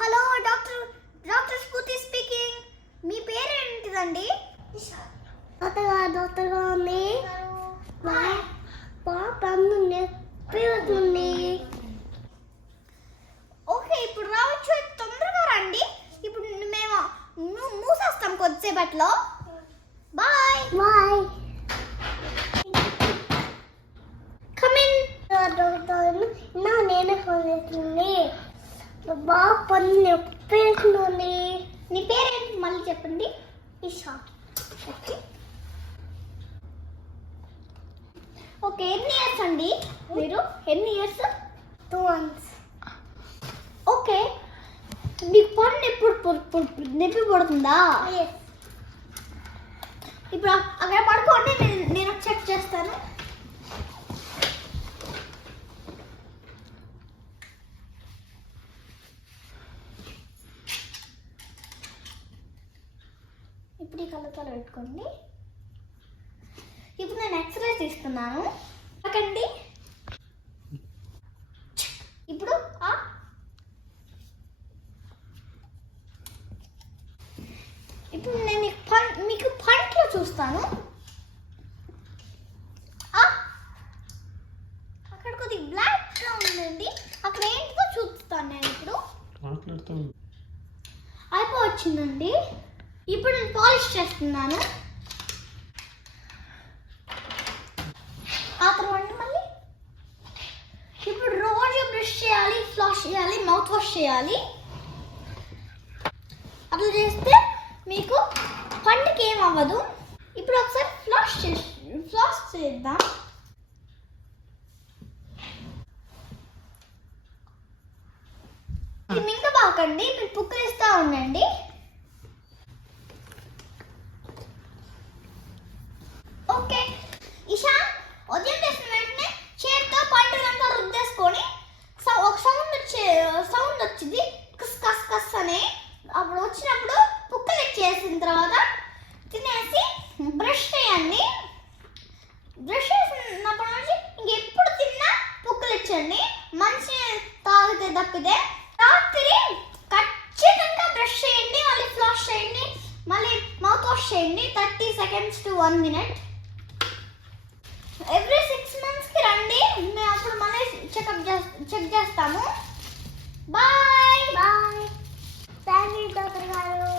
Hello doctor స్ఫూర్తి speaking. మీ పేరేంటిదండి? Doctor గారిని పాపను నొప్పి. ఓకే, ఇప్పుడు రావచ్చు, తొందరగా రండి. ఇప్పుడు మేము మూసేస్తాం కొద్దిసేపట్లో. Bye bye. కమిన్. నేను కొనేస్తుంది పాపను నొప్పి. నీ పేరేంటి మళ్ళీ చెప్పండి. ఈషా. ఓకే, ఎన్ని ఇయర్స్ అండి మీరు? ఎన్ని ఇయర్స్? 2 months. ఓకే, మీకు పన్ను ఎప్పుడు నొప్పి పడుతుందా? ఇప్పుడు అక్కడ పడుకోండి, నేను చెక్ చేస్తాను. ఇప్పుడు ఈ కళ్ళతోలు పెట్టుకోండి. ఇప్పుడు నేను ఎక్స్రే తీస్తున్నాను. ఓకేండి, ఇప్పుడు ఇప్పుడు నేను మీకు పంట్లో చూస్తాను. అక్కడ కొద్దిగా బ్లాక్గా ఉందండి, అక్కడ ఏంటిదో చూస్తాను నేను. ఇప్పుడు అయిపోవచ్చిందండి. ఇప్పుడు నేను పాలిష్ చేస్తున్నాను. ఆ తర్వాత మళ్ళీ ఇప్పుడు రోజు బ్రష్ చేయాలి, ఫ్లాష్ చేయాలి, మౌత్ వాష్ చేయాలి. అట్లా చేస్తే మీకు పండుకి ఏం అవ్వదు. ఇప్పుడు ఒకసారి ఫ్లాష్ చేద్దాం. మింగబాకండి, మీరు పుక్కలిస్తూ ఉండండి. ఓకే ఈశాన్, ఉదయం చేసిన వెంటనే చేతితో పండుగంతా రుద్దేసుకొని ఒక సౌండ్ వచ్చింది, కస్ కస్ కస్ అని. అప్పుడు వచ్చినప్పుడు పుక్కలు ఇచ్చేసిన తర్వాత తినేసి బ్రష్ చేయండి. బ్రష్ చేసినప్పటి నుంచి ఇంకెప్పుడు తిన్నా పుక్కలు ఇచ్చండి. మంచి తాగితే తప్పితే రాత్రి ఖచ్చితంగా బ్రష్ చేయండి, మళ్ళీ ఫ్లాష్ చేయండి, మళ్ళీ మౌత్ వాష్ చేయండి 30 seconds to 1 minute. ఎవ్రీ 6 monthsకి రండి, మేము అప్పుడు మళ్ళీ చెక్ చేస్తాము. Bye bye. Thank you doctor గారు.